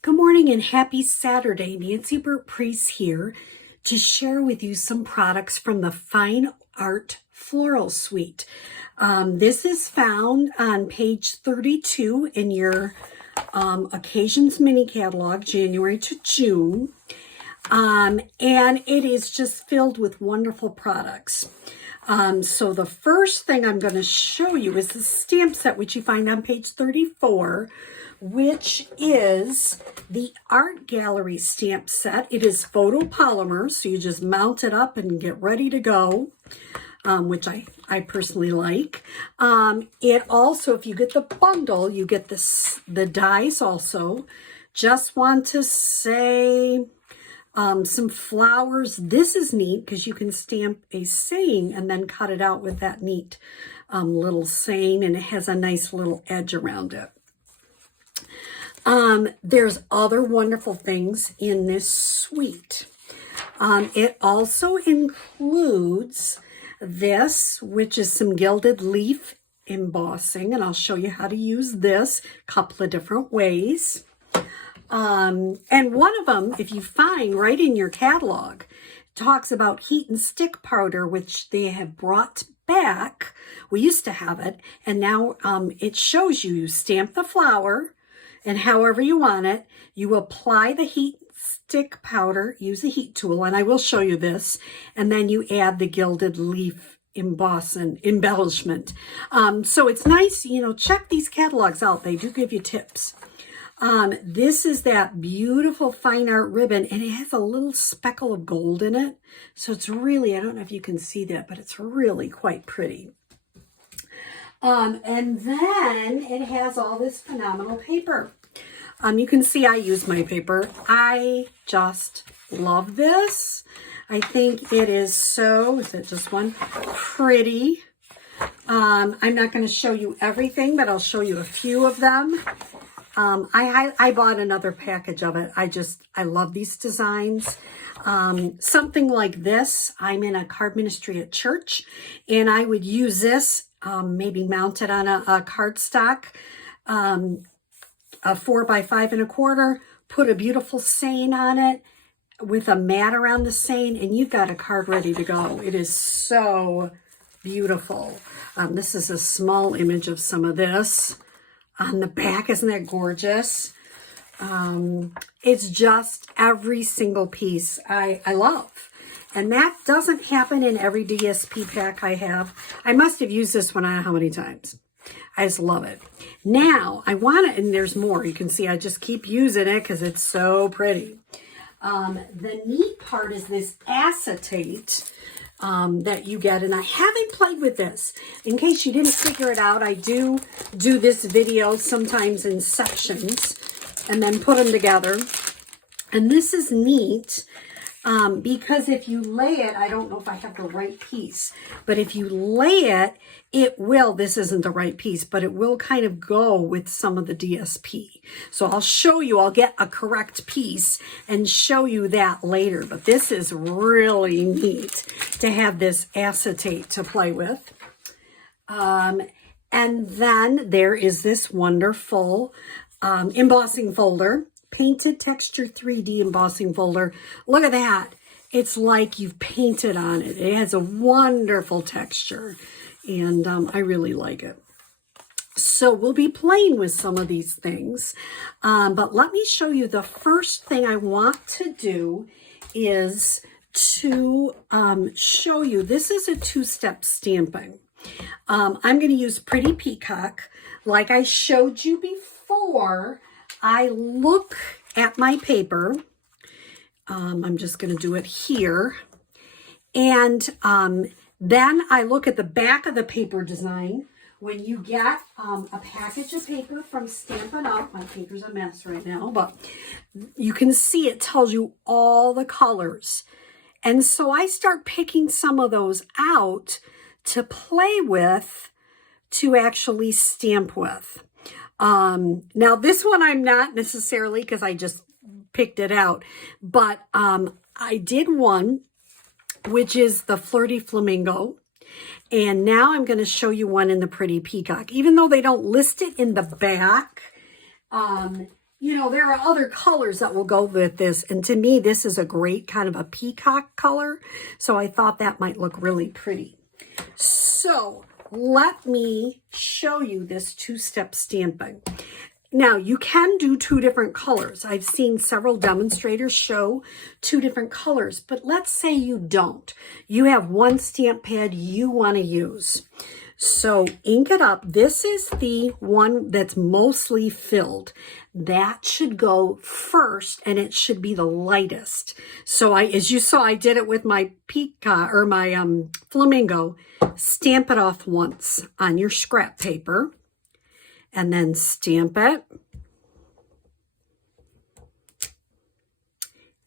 Good morning and happy Saturday. Nancy Burt-Preece here to share with you some products from the Fine Art Floral Suite. This is found on page 32 in your Occasions mini catalog, January to June. And it is just filled with wonderful products. So the first thing I'm going to show you is the stamp set, which you find on page 34, which is the Art Gallery stamp set. It is photopolymer, so you just mount it up and get ready to go, which I personally like. It also, if you get the bundle, you get the dies also. Just want to say some flowers. This is neat because you can stamp a saying and then cut it out with that neat little saying, and it has a nice little edge around it. There's other wonderful things in this suite. It also includes this, which is some gilded leaf embossing, and I'll show you how to use this a couple of different ways. And one of them, if you find right in your catalog, talks about heat and stick powder, which they have brought back. We used to have it, and now it shows you stamp the flower, and however you want it, you apply the heat stick powder, use a heat tool, and I will show you this, and then you add the gilded leaf embellishment. So it's nice, check these catalogs out. They do give you tips. This is that beautiful fine art ribbon, and it has a little speckle of gold in it. So it's really, I don't know if you can see that, but it's really quite pretty. And then it has all this phenomenal paper. You can see I use my paper. I just love this. I think it is so, is it just one? Pretty. I'm not going to show you everything, but I'll show you a few of them. I bought another package of it. I love these designs. Something like this, I'm in a card ministry at church, and I would use this, maybe mount it on a cardstock, a 4 by 5 1/4, put a beautiful saying on it with a mat around the saying, and you've got a card ready to go. It is so beautiful. This is a small image of some of this on the back. Isn't that gorgeous? It's just every single piece I love. And that doesn't happen in every DSP pack I have. I must have used this one, I don't know how many times. I just love it. Now, I want it, and there's more. You can see I just keep using it because it's so pretty. The neat part is this acetate that you get, and I haven't played with this. In case you didn't figure it out, I do this video sometimes in sections and then put them together. And this is neat because if you lay it, I don't know if I have the right piece, but if you lay it, it will, this isn't the right piece, but it will kind of go with some of the DSP. So I'll show you, I'll get a correct piece and show you that later. But this is really neat to have this acetate to play with. And then there is this wonderful embossing folder, painted texture 3D embossing folder. Look at that. It's like you've painted on it. It has a wonderful texture, and I really like it. So we'll be playing with some of these things, but let me show you. The first thing I want to do is to show you, this is a two-step stamping. I'm going to use Pretty Peacock. Like I showed you before, I look at my paper. I'm just going to do it here. And then I look at the back of the paper design. When you get a package of paper from Stampin' Up, my paper's a mess right now, but you can see it tells you all the colors. And so I start picking some of those out to play with, to actually stamp with. Now this one I'm not necessarily, because I just picked it out, but I did one, which is the Flirty Flamingo. And now I'm going to show you one in the Pretty Peacock. Even though they don't list it in the back, you know, there are other colors that will go with this. And to me, this is a great kind of a peacock color. So I thought that might look really pretty. So let me show you this two-step stamping. Now, you can do two different colors. I've seen several demonstrators show two different colors, but let's say you don't. You have one stamp pad you want to use. So ink it up. This is the one that's mostly filled. That should go first, and it should be the lightest. So as you saw, I did it with my peacock or my flamingo. Stamp it off once on your scrap paper. And then stamp it.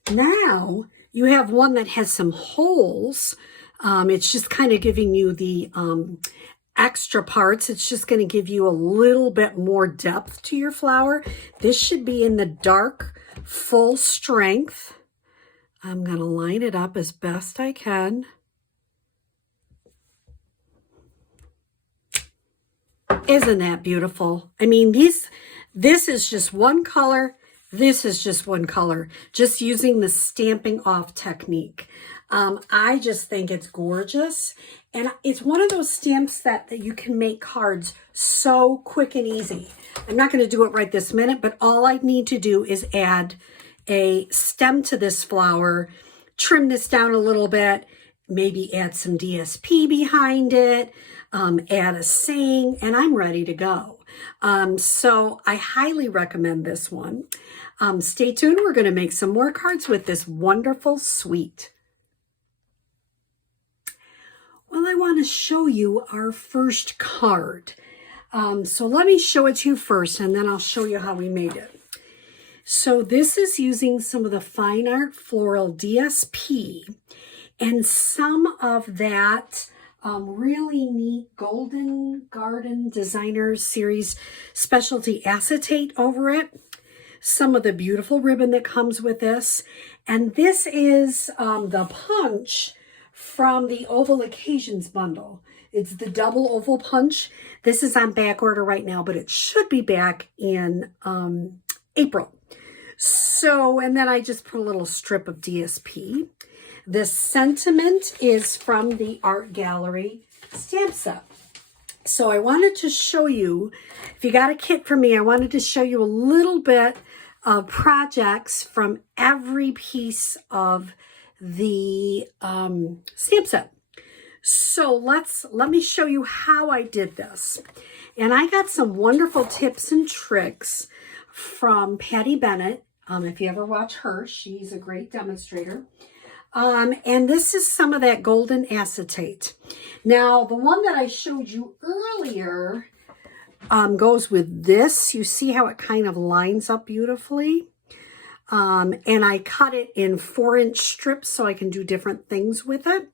Now you have one that has some holes. It's just kind of giving you the extra parts. It's just going to give you a little bit more depth to your flower. This should be in the dark, full strength. I'm going to line it up as best I can. Isn't that beautiful? I mean, this is just one color. This is just one color, just using the stamping off technique. I just think it's gorgeous. And it's one of those stamps that you can make cards so quick and easy. I'm not going to do it right this minute, but all I need to do is add a stem to this flower, trim this down a little bit, maybe add some DSP behind it, add a saying, and I'm ready to go. So I highly recommend this one. Stay tuned. We're going to make some more cards with this wonderful suite. Well, I want to show you our first card. So let me show it to you first, and then I'll show you how we made it. So this is using some of the Fine Art Floral DSP and some of that really neat Golden Garden Designer Series Specialty Acetate over it. Some of the beautiful ribbon that comes with this. And this is the punch from the Oval Occasions bundle. It's the double oval punch. This is on back order right now, but it should be back in April. So, and then I just put a little strip of DSP. The sentiment is from the Art Gallery stamp set. So I wanted to show you, if you got a kit for me, I wanted to show you a little bit of projects from every piece of the stamp set. So let me show you how I did this. And I got some wonderful tips and tricks from Patty Bennett. If you ever watch her, she's a great demonstrator. And this is some of that golden acetate. Now, the one that I showed you earlier goes with this. You see how it kind of lines up beautifully? And I cut it in 4-inch strips so I can do different things with it.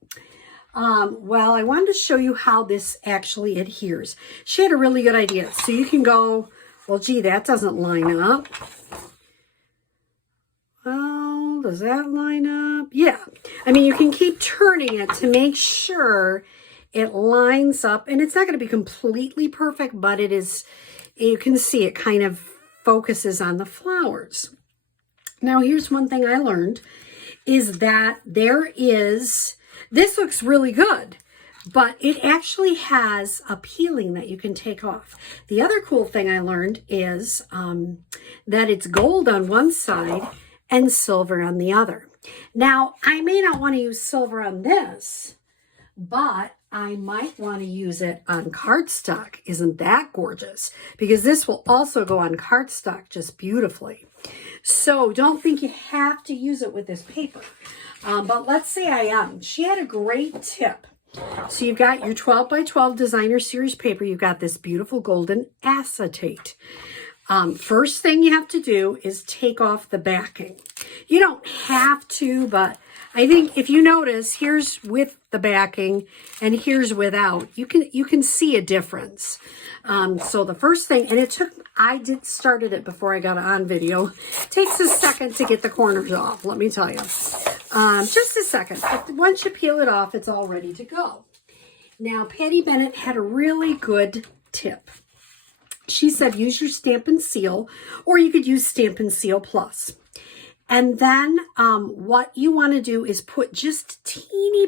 Well, I wanted to show you how this actually adheres. She had a really good idea. So you can go, well, gee, that doesn't line up. Well, does that line up? Yeah. I mean, you can keep turning it to make sure it lines up. And it's not going to be completely perfect, but it is, you can see it kind of focuses on the flowers. Now, here's one thing I learned is that this looks really good, but it actually has a peeling that you can take off. The other cool thing I learned is that it's gold on one side and silver on the other. Now, I may not want to use silver on this, but I might want to use it on cardstock. Isn't that gorgeous? Because this will also go on cardstock just beautifully. So don't think you have to use it with this paper. But let's say I am. She had a great tip. So you've got your 12 by 12 designer series paper. You've got this beautiful golden acetate. First thing you have to do is take off the backing. You don't have to, but I think if you notice, here's with the backing and here's without. You can see a difference. So the first thing, and I started it before I got on video. It takes a second to get the corners off, let me tell you. Just a second. But once you peel it off, it's all ready to go. Now, Patty Bennett had a really good tip. She said use your Stampin' Seal, or you could use Stampin' Seal Plus. And then what you want to do is put just a teeny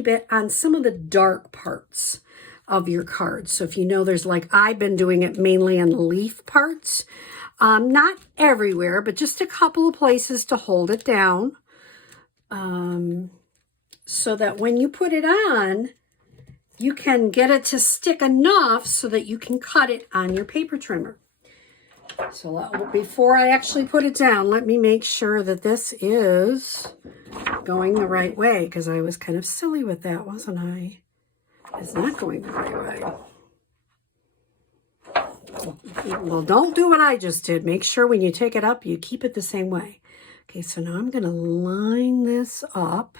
bit on some of the dark parts of your cards. So if you know, there's like, I've been doing it mainly on the leaf parts, not everywhere, but just a couple of places to hold it down, so that when you put it on, you can get it to stick enough so that you can cut it on your paper trimmer. So before I actually put it down, let me make sure that this is going the right way, because I was kind of silly with that, wasn't I? It's not going the right way. Well, don't do what I just did. Make sure when you take it up, you keep it the same way. Okay, so now I'm going to line this up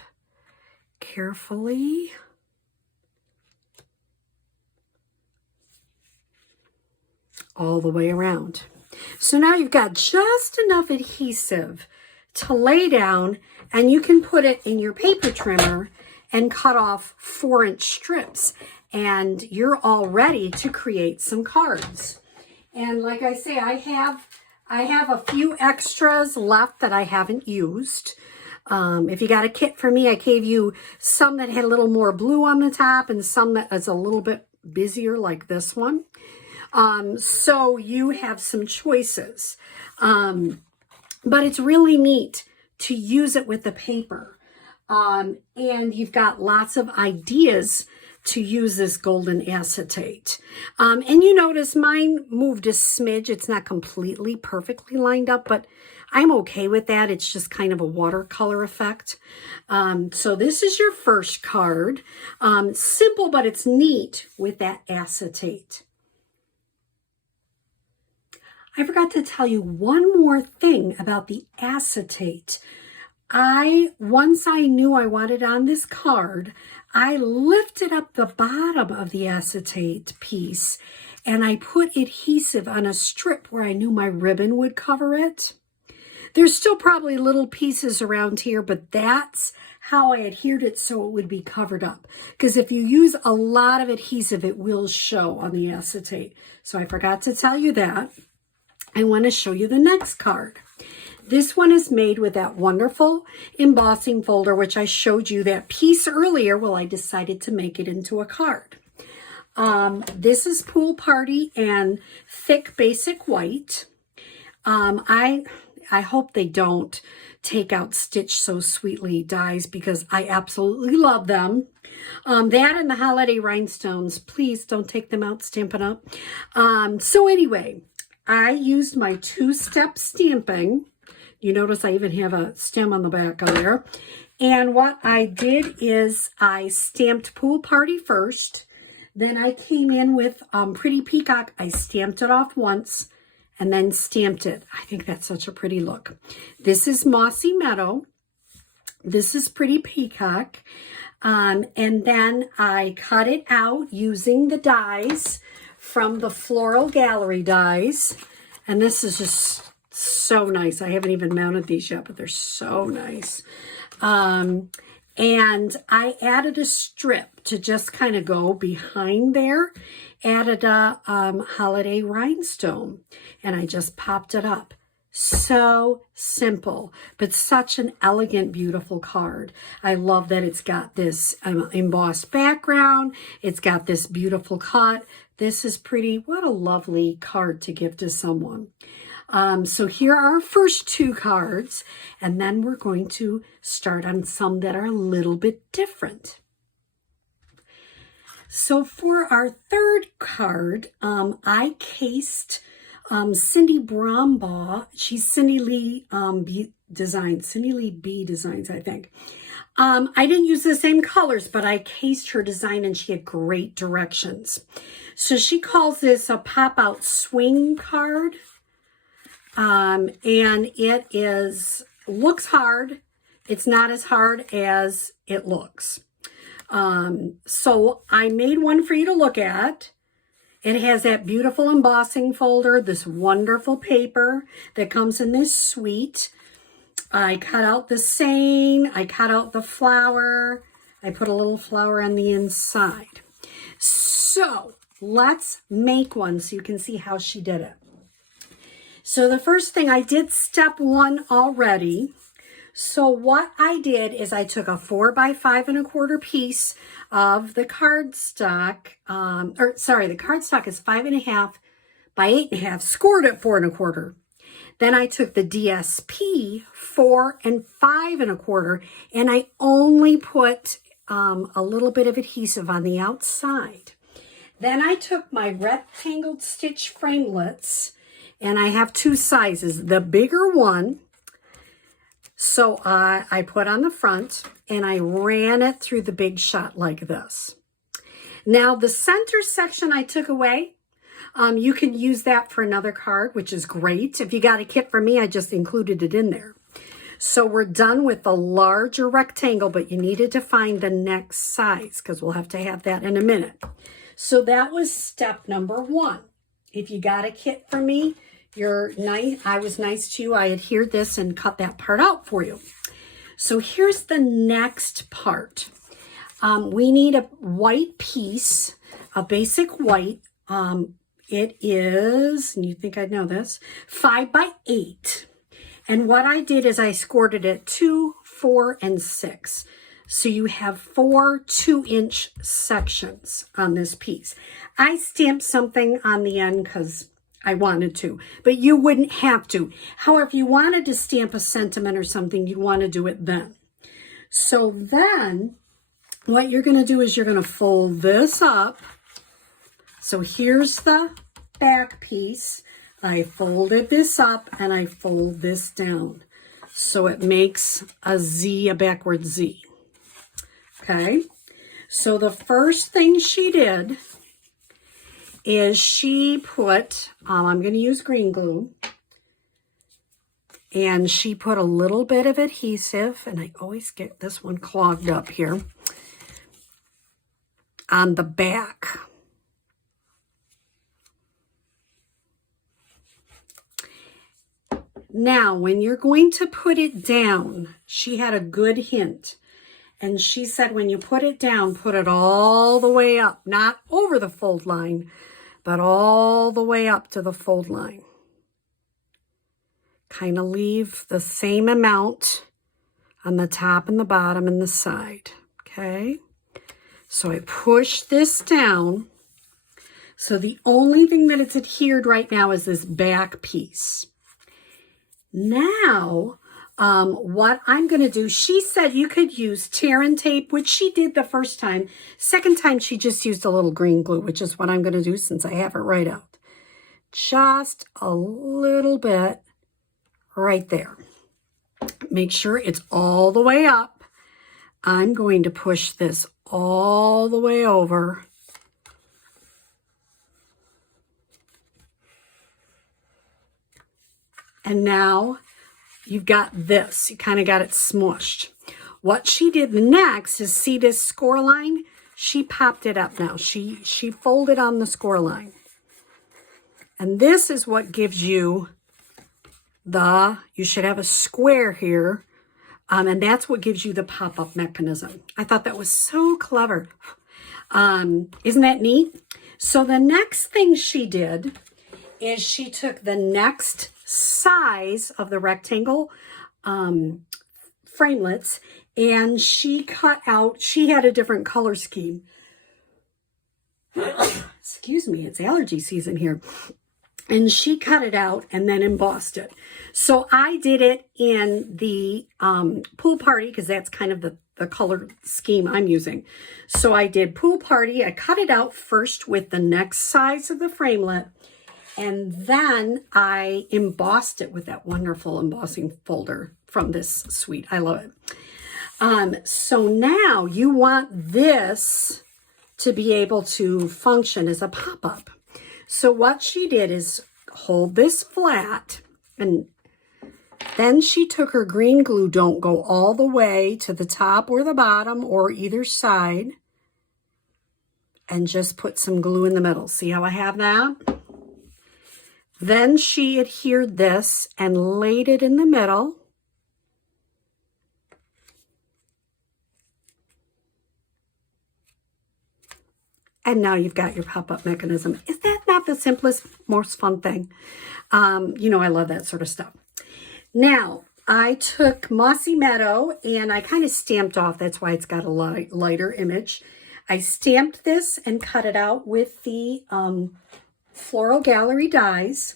carefully. All the way around. So now you've got just enough adhesive to lay down, and you can put it in your paper trimmer and cut off 4-inch strips, and you're all ready to create some cards. And like I say, I have a few extras left that I haven't used. If you got a kit for me, I gave you some that had a little more blue on the top and some that is a little bit busier, like this one. So you have some choices, but it's really neat to use it with the paper. And you've got lots of ideas to use this golden acetate. And you notice mine moved a smidge. It's not completely perfectly lined up, but I'm okay with that. It's just kind of a watercolor effect. So this is your first card. Simple, but it's neat with that acetate. I forgot to tell you one more thing about the acetate. Once I knew I wanted on this card, I lifted up the bottom of the acetate piece and I put adhesive on a strip where I knew my ribbon would cover it. There's still probably little pieces around here, but that's how I adhered it so it would be covered up. Because if you use a lot of adhesive, it will show on the acetate. So I forgot to tell you that. I want to show you the next card. This one is made with that wonderful embossing folder, which I showed you that piece earlier. Well, I decided to make it into a card. This is Pool Party and Thick Basic White. I hope they don't take out Stitch So Sweetly dies, because I absolutely love them. That and the Holiday Rhinestones, please don't take them out, Stampin' Up. So anyway, I used my 2-step stamping. You notice I even have a stem on the back of there. And what I did is I stamped Pool Party first. Then I came in with Pretty Peacock. I stamped it off once and then stamped it. I think that's such a pretty look. This is Mossy Meadow. This is Pretty Peacock. And then I cut it out using the dies from the Floral Gallery dies. And this is just so nice. I haven't even mounted these yet, but they're so nice. And I added a strip to just kind of go behind there. Added a holiday rhinestone, and I just popped it up. So simple, but such an elegant, beautiful card. I love that it's got this embossed background. It's got this beautiful cut. This is pretty. What a lovely card to give to someone. So here are our first 2 cards, and then we're going to start on some that are a little bit different. So for our third card, I cased Cindy Brombaugh. She's Cindy Lee B Designs, I think. I didn't use the same colors, but I cased her design and she had great directions. So she calls this a pop-out swing card. And it looks hard. It's not as hard as it looks. So I made one for you to look at. It has that beautiful embossing folder, this wonderful paper that comes in this suite. I cut out the seine, I cut out the flower, I put a little flower on the inside. So let's make one so you can see how she did it. So the first thing, I did step 1 already. So what I did is I took a 4 by 5 1/4 piece of the cardstock, the cardstock is 5 1/2 by 8 1/2, scored at 4 1/4. Then I took the DSP 4 and 5 1/4, and I only put a little bit of adhesive on the outside. Then I took my rectangled stitch framelits, and I have 2 sizes. The bigger one, so I put on the front, and I ran it through the big shot like this. Now the center section I took away. You can use that for another card, which is great. If you got a kit for me, I just included it in there. So we're done with the larger rectangle, but you needed to find the next size because we'll have to have that in a minute. So that was step number 1. If you got a kit for me, you're nice. I was nice to you. I adhered this and cut that part out for you. So here's the next part. We need a white piece, a basic white. It is, and you think I'd know this, 5 by 8. And what I did is I scored it at 2, 4, and 6. So you have 4 2-inch sections on this piece. I stamped something on the end because I wanted to, but you wouldn't have to. However, if you wanted to stamp a sentiment or something, you want to do it then. So then what you're going to do is you're going to fold this up. So here's the back piece. I folded this up and I fold this down. So it makes a Z, a backward Z. Okay. So the first thing she did is she put, I'm going to use green glue. And she put a little bit of adhesive, and I always get this one clogged up here, on the back. Now, when you're going to put it down, she had a good hint. And she said when you put it down, put it all the way up, not over the fold line, but all the way up to the fold line. Kind of leave the same amount on the top and the bottom and the side, okay? So I push this down. So the only thing that it's adhered right now is this back piece. Now, what I'm going to do, she said you could use tear and tape, which she did the first time. Second time, she just used a little green glue, which is what I'm going to do since I have it right out. Just a little bit right there. Make sure it's all the way up. I'm going to push this all the way over. And now you've got this. You kind of got it smushed. What she did next is, see this score line? She popped it up now. She folded on the score line. And this is what gives you you should have a square here. And that's what gives you the pop-up mechanism. I thought that was so clever. Isn't that neat? So the next thing she did is she took the next size of the rectangle framelits, and she cut out, she had a different color scheme. Excuse me, it's allergy season here. And she cut it out and then embossed it. So I did it in the pool party, because that's kind of the color scheme I'm using. So I did pool party. I cut it out first with the next size of the framelit, and then I embossed it with that wonderful embossing folder from this suite. I love it. So now you want this to be able to function as a pop-up. So what she did is hold this flat, and then she took her green glue. Don't go all the way to the top or the bottom or either side, and just put some glue in the middle. See how I have that? Then she adhered this and laid it in the middle. and now you've got your pop-up mechanism. Is that not the simplest, most fun thing? You know, I love that sort of stuff. Now, I took Mossy Meadow and I kind of stamped off. That's why it's got a lighter image. I stamped this and cut it out with the Floral Gallery dies.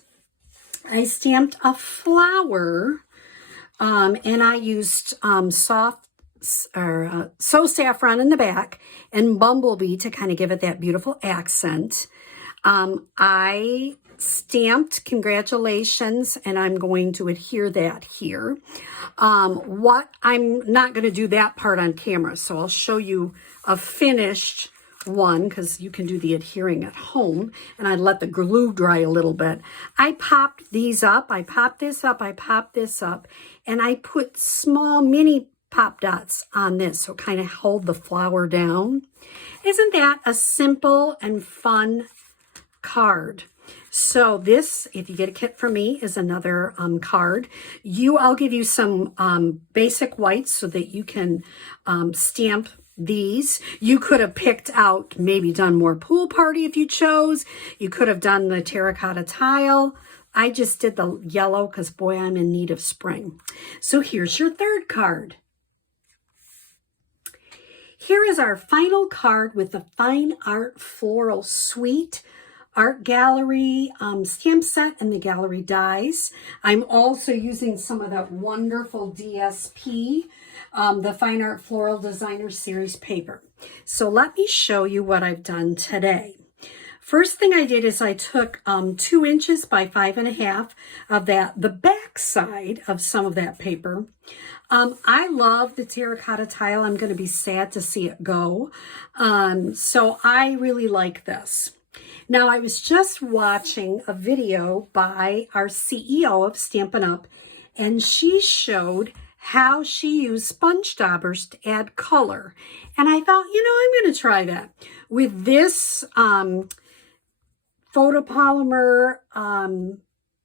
I stamped a flower and I used So Saffron in the back and Bumblebee to kind of give it that beautiful accent. I stamped congratulations, and I'm going to adhere that here. I'm not going to do that part on camera, so I'll show you a finished one because you can do the adhering at home, and I let the glue dry a little bit. I popped these up, I popped this up, I popped this up, and I put small mini pop dots on this, so kind of hold the flower down. Isn't that a simple and fun card? So this, if you get a kit from me, is another card. I'll give you some basic whites so that you can stamp these. You could have picked out, maybe done more pool party if you chose. You could have done the terracotta tile. I just did the yellow because, boy, I'm in need of spring. So here's your third card. Here is our final card with the Fine Art Floral Suite Art Gallery stamp set and the gallery dies. I'm also using some of that wonderful DSP, the Fine Art Floral Designer Series paper. So let me show you what I've done today. First thing I did is I took 2 inches by 5.5 of the back side of some of that paper. I love the terracotta tile. I'm going to be sad to see it go. So I really like this. Now, I was just watching a video by our CEO of Stampin' Up, and she showed how she used sponge daubers to add color. And I thought, you know, I'm going to try that. With this photopolymer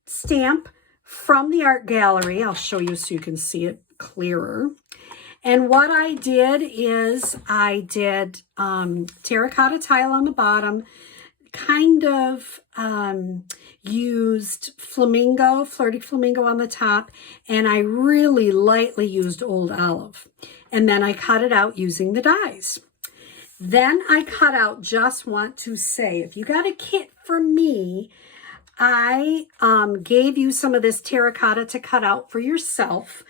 stamp from the art gallery, I'll show you so you can see it clearer. And what I did is I did terracotta tile on the bottom, kind of used flamingo, flirty flamingo on the top, and I really lightly used old olive. And then I cut it out using the dies. Then I cut out, just want to say, if you got a kit from me, I gave you some of this terracotta to cut out for yourself.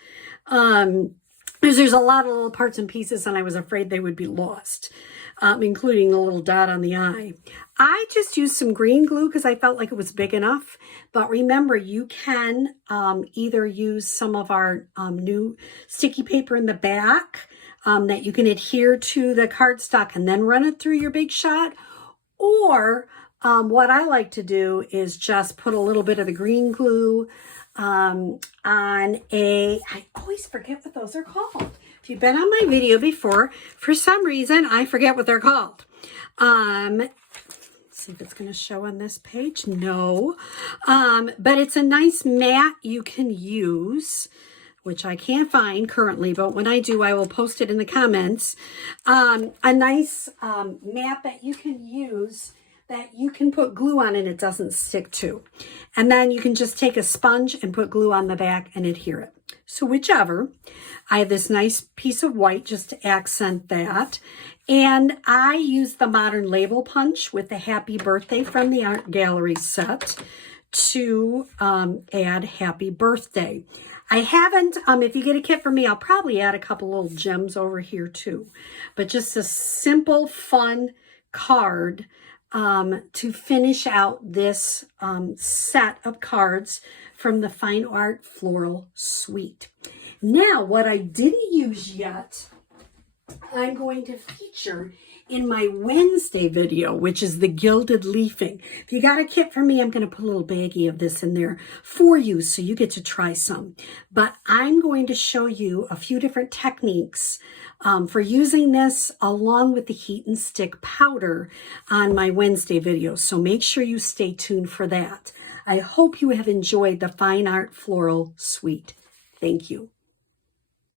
Because there's a lot of little parts and pieces and I was afraid they would be lost, including the little dot on the eye. I just used some green glue because I felt like it was big enough. But remember, you can either use some of our new sticky paper in the back that you can adhere to the cardstock and then run it through your big shot. Or what I like to do is just put a little bit of the green glue on I always forget what those are called. If you've been on my video before, for some reason, I forget what they're called. Let's see if it's going to show on this page. No. But it's a nice mat you can use, which I can't find currently, but when I do, I will post it in the comments. A nice mat that you can use that you can put glue on and it doesn't stick to. And then you can just take a sponge and put glue on the back and adhere it. So whichever. I have this nice piece of white just to accent that. And I used the Modern Label Punch with the Happy Birthday from the Art Gallery set to add Happy Birthday. I haven't, if you get a kit from me, I'll probably add a couple little gems over here too. But just a simple, fun card to finish out this set of cards from the Fine Art Floral Suite. Now, what I didn't use yet, I'm going to feature in my Wednesday video, which is the gilded leafing. If you got a kit from me, I'm going to put a little baggie of this in there for you so you get to try some. But I'm going to show you a few different techniques for using this along with the heat and stick powder on my Wednesday video. So make sure you stay tuned for that. I hope you have enjoyed the Fine Art Floral Suite. Thank you.